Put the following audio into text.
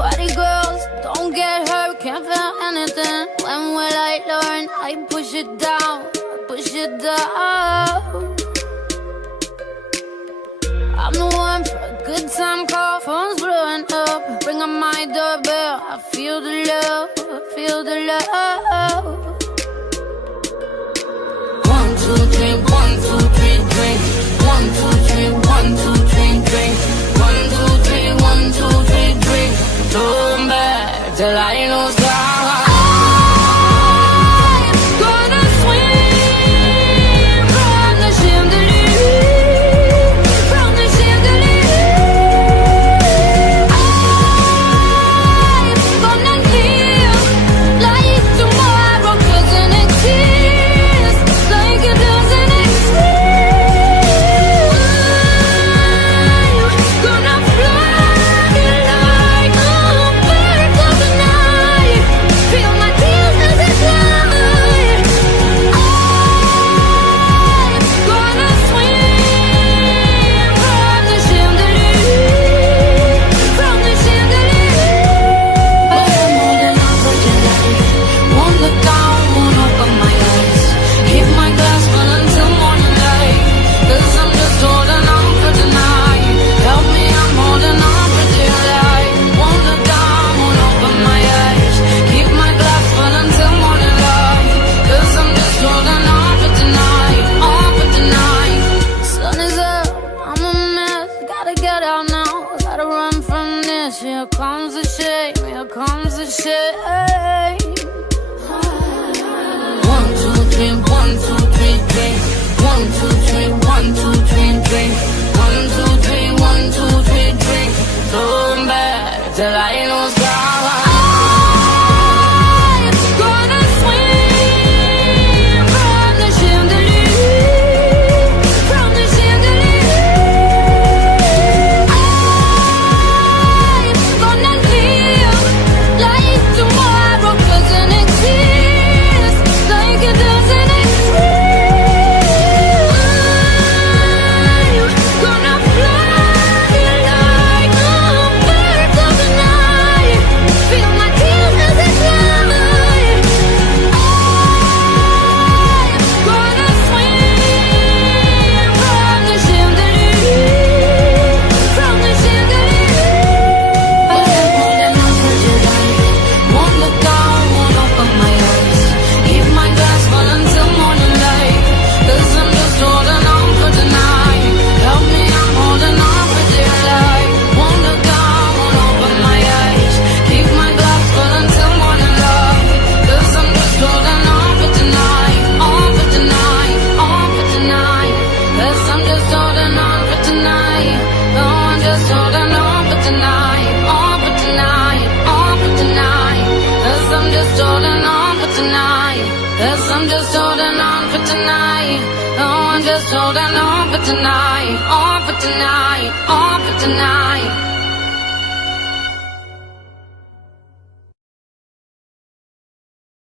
Party girls, don't get hurt, can't feel anything. When will I learn? I push it down, push it down. I'm the one for a good time call, phone's blowing up. Bring on my doorbell, I feel the love, I feel the love. 1, 2, 3, 1, 2, 3, drink. 1, 2, 3, 1, 2, 3, drink. 1, 2, 3, 1, 2, 3, drink. Turn back till I lose God. Here comes the shame, here comes the shame. 1, 2, 3, 1, 2, 3, drink. 1, 2, 3, 1, 2, 3, drink. 1, 2, 3, 1, 2, 3, drink. Turn back till I lose God. Cause I'm just holding on for tonight. Oh, I'm just holding on for tonight. On for tonight. On for tonight.